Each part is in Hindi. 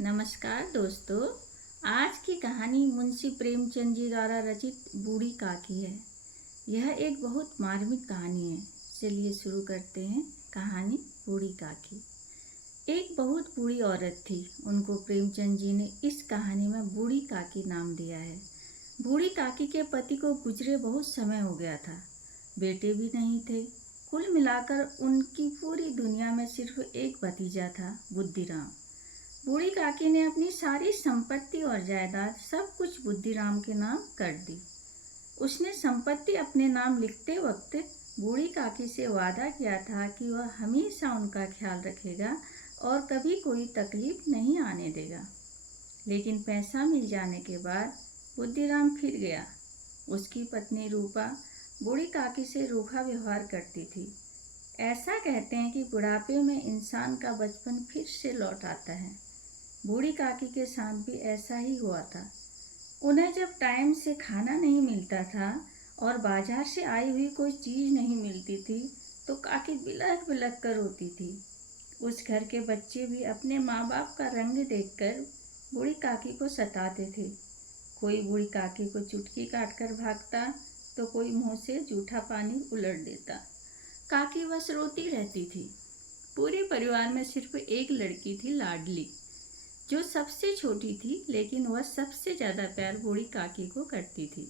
नमस्कार दोस्तों। आज की कहानी मुंशी प्रेमचंद जी द्वारा रचित बूढ़ी काकी है। यह एक बहुत मार्मिक कहानी है। चलिए शुरू करते हैं कहानी बूढ़ी काकी। एक बहुत बूढ़ी औरत थी। उनको प्रेमचंद जी ने इस कहानी में बूढ़ी काकी नाम दिया है। बूढ़ी काकी के पति को गुजरे बहुत समय हो गया था। बेटे भी नहीं थे। कुल मिलाकर उनकी पूरी दुनिया में सिर्फ एक भतीजा था, बुद्धिराम। बूढ़ी काकी ने अपनी सारी संपत्ति और जायदाद सब कुछ बुद्धिराम के नाम कर दी। उसने संपत्ति अपने नाम लिखते वक्त बूढ़ी काकी से वादा किया था कि वह हमेशा उनका ख्याल रखेगा और कभी कोई तकलीफ नहीं आने देगा। लेकिन पैसा मिल जाने के बाद बुद्धिराम फिर गया। उसकी पत्नी रूपा बूढ़ी काकी से रूखा व्यवहार करती थी। ऐसा कहते हैं कि बुढ़ापे में इंसान का बचपन फिर से लौट आता है। बूढ़ी काकी के साथ भी ऐसा ही हुआ था। उन्हें जब टाइम से खाना नहीं मिलता था और बाजार से आई हुई कोई चीज़ नहीं मिलती थी तो काकी बिलख बिलख कर रोती थी। उस घर के बच्चे भी अपने माँ बाप का रंग देखकर बूढ़ी काकी को सताते थे। कोई बूढ़ी काकी को चुटकी काट कर भागता तो कोई मुंह से जूठा पानी उलट देता। काकी बस रोती रहती थी। पूरे परिवार में सिर्फ एक लड़की थी, लाडली, जो सबसे छोटी थी, लेकिन वह सबसे ज़्यादा प्यार बूढ़ी काकी को करती थी।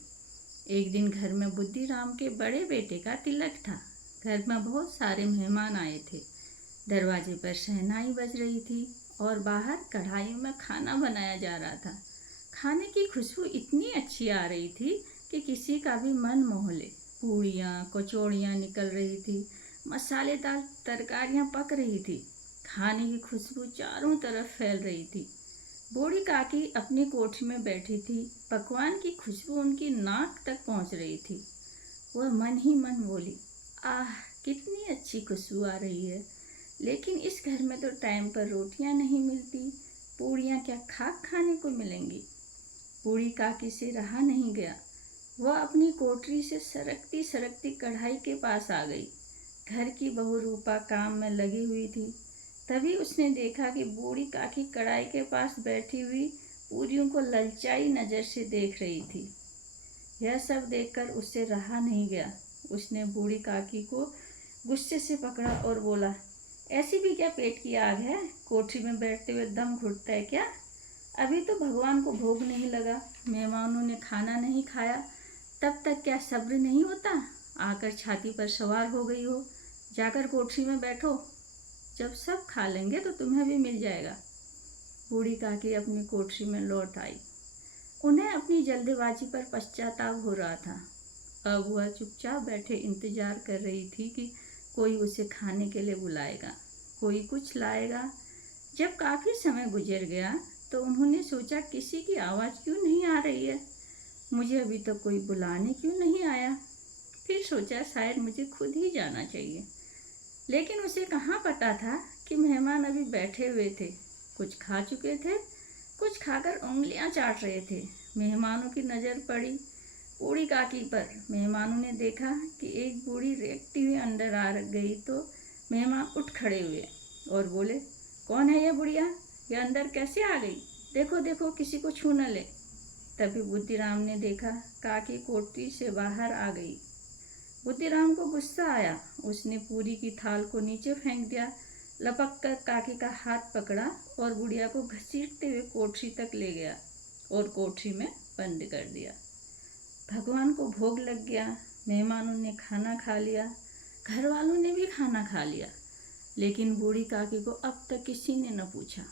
एक दिन घर में बुद्धिराम के बड़े बेटे का तिलक था। घर में बहुत सारे मेहमान आए थे। दरवाजे पर शहनाई बज रही थी और बाहर कढ़ाइयों में खाना बनाया जा रहा था। खाने की खुशबू इतनी अच्छी आ रही थी कि किसी का भी मन मोह ले। पूड़ियाँ कचौड़ियाँ निकल रही थी, मसालेदार तरकारियाँ पक रही थी। खाने की खुशबू चारों तरफ फैल रही थी। बूढ़ी काकी अपनी कोठरी में बैठी थी। पकवान की खुशबू उनकी नाक तक पहुंच रही थी। वह मन ही मन बोली, आह कितनी अच्छी खुशबू आ रही है। लेकिन इस घर में तो टाइम पर रोटियां नहीं मिलती, पूड़ियाँ क्या खाक खाने को मिलेंगी। बूढ़ी काकी से रहा नहीं गया। वह अपनी कोठरी से सरकती सरकती कढ़ाई के पास आ गई। घर की बहू रूपा काम में लगी हुई थी। तभी उसने देखा कि बूढ़ी काकी कढ़ाई के पास बैठी हुई पूरियों को ललचाई नज़र से देख रही थी। यह सब देखकर उससे रहा नहीं गया। उसने बूढ़ी काकी को गुस्से से पकड़ा और बोला, ऐसी भी क्या पेट की आग है? कोठरी में बैठते हुए दम घुटता है क्या? अभी तो भगवान को भोग नहीं लगा, मेहमानों ने खाना नहीं खाया, तब तक क्या सब्र नहीं होता? आकर छाती पर सवार हो गई हो। जाकर कोठरी में बैठो, जब सब खा लेंगे तो तुम्हें भी मिल जाएगा। बूढ़ी काकी अपनी कोठरी में लौट आई। उन्हें अपनी जल्दबाजी पर पश्चाताप हो रहा था। अब वह चुपचाप बैठे इंतजार कर रही थी कि कोई उसे खाने के लिए बुलाएगा, कोई कुछ लाएगा। जब काफ़ी समय गुजर गया तो उन्होंने सोचा, किसी की आवाज़ क्यों नहीं आ रही है? मुझे अभी तक कोई बुलाने क्यों नहीं आया? फिर सोचा, शायद मुझे खुद ही जाना चाहिए। लेकिन उसे कहाँ पता था कि मेहमान अभी बैठे हुए थे, कुछ खा चुके थे, कुछ खाकर उंगलियां चाट रहे थे। मेहमानों की नज़र पड़ी बूढ़ी काकी पर। मेहमानों ने देखा कि एक बूढ़ी रेंगती हुई अंदर आ गई तो मेहमान उठ खड़े हुए और बोले, कौन है ये बुढ़िया? ये अंदर कैसे आ गई? देखो देखो, किसी को छू न ले। तभी बुद्धिराम ने देखा काकी कोठरी से बाहर आ गई। बुद्धिराम को गुस्सा आया। उसने पूरी की थाल को नीचे फेंक दिया, लपक कर काकी का हाथ पकड़ा और बुढ़िया को घसीटते हुए कोठरी तक ले गया और कोठरी में बंद कर दिया। भगवान को भोग लग गया। मेहमानों ने खाना खा लिया, घर वालों ने भी खाना खा लिया, लेकिन बूढ़ी काकी को अब तक किसी ने न पूछा।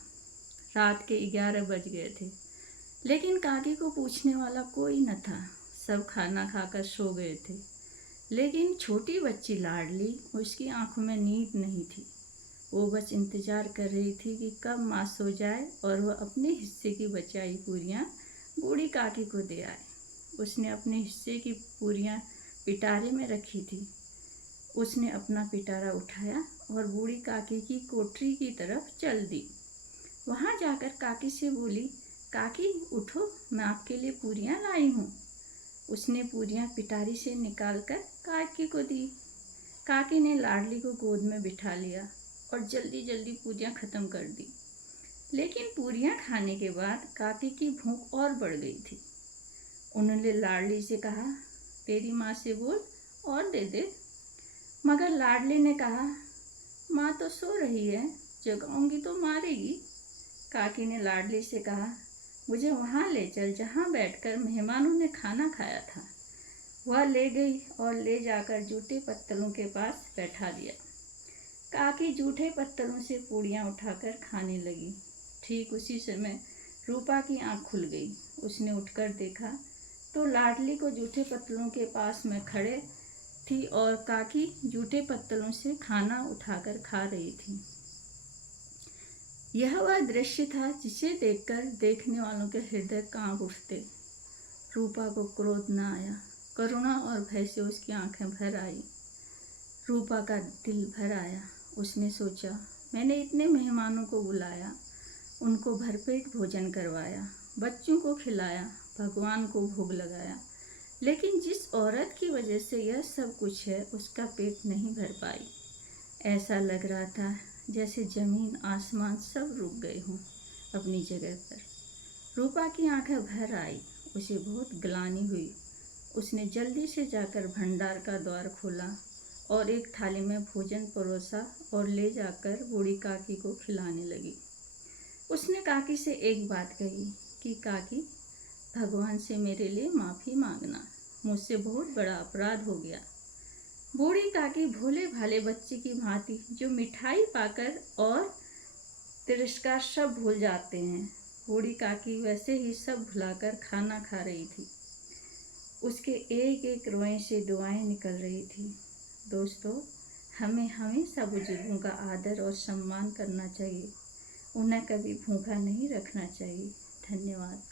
रात के 11 बज गए थे, लेकिन काकी को पूछने वाला कोई न था। सब खाना खाकर सो गए थे। लेकिन छोटी बच्ची लाडली, उसकी आंखों में नींद नहीं थी। वो बस इंतजार कर रही थी कि कब माँ सो जाए और वह अपने हिस्से की बचाई पूरियाँ बूढ़ी काकी को दे आए। उसने अपने हिस्से की पूरियाँ पिटारे में रखी थी। उसने अपना पिटारा उठाया और बूढ़ी काकी की कोठरी की तरफ चल दी। वहाँ जाकर काकी से बोली, काकी उठो, मैं आपके लिए पूरियाँ लाई हूँ। उसने पूरियाँ पिटारी से निकालकर काकी को दी। काकी ने लाडली को गोद में बिठा लिया और जल्दी जल्दी पूरियाँ ख़त्म कर दी। लेकिन पूरियां खाने के बाद काकी की भूख और बढ़ गई थी। उन्होंने लाडली से कहा, तेरी माँ से बोल और दे दे। मगर लाडली ने कहा, माँ तो सो रही है, जगाऊंगी तो मारेगी। काकी ने लाडली से कहा, मुझे वहाँ ले चल जहाँ बैठकर मेहमानों ने खाना खाया था। वह ले गई और ले जाकर जूठे पत्तलों के पास बैठा दिया। काकी जूठे पत्तलों से पूड़ियाँ उठाकर खाने लगी। ठीक उसी समय रूपा की आँख खुल गई। उसने उठकर देखा तो लाडली को जूठे पत्तलों के पास में खड़े थी और काकी जूठे पत्तलों से खाना उठाकर खा रही थी। यह वह दृश्य था जिसे देखकर देखने वालों के हृदय कांप उठते। रूपा को क्रोध न आया, करुणा और भय से उसकी आंखें भर आई। रूपा का दिल भर आया। उसने सोचा, मैंने इतने मेहमानों को बुलाया, उनको भरपेट भोजन करवाया, बच्चों को खिलाया, भगवान को भोग लगाया, लेकिन जिस औरत की वजह से यह सब कुछ है उसका पेट नहीं भर पाई। ऐसा लग रहा था जैसे जमीन आसमान सब रुक गए हों अपनी जगह पर। रूपा की आंखें भर आई। उसे बहुत ग्लानि हुई। उसने जल्दी से जाकर भंडार का द्वार खोला और एक थाली में भोजन परोसा और ले जाकर बूढ़ी काकी को खिलाने लगी। उसने काकी से एक बात कही कि काकी, भगवान से मेरे लिए माफ़ी मांगना, मुझसे बहुत बड़ा अपराध हो गया। बूढ़ी काकी भोले भाले बच्चे की भांति जो मिठाई पाकर और तिरस्कार सब भूल जाते हैं, बूढ़ी काकी वैसे ही सब भुलाकर खाना खा रही थी। उसके एक एक रोए से दुआएं निकल रही थी। दोस्तों, हमें हमेशा बुजुर्गों का आदर और सम्मान करना चाहिए। उन्हें कभी भूखा नहीं रखना चाहिए। धन्यवाद।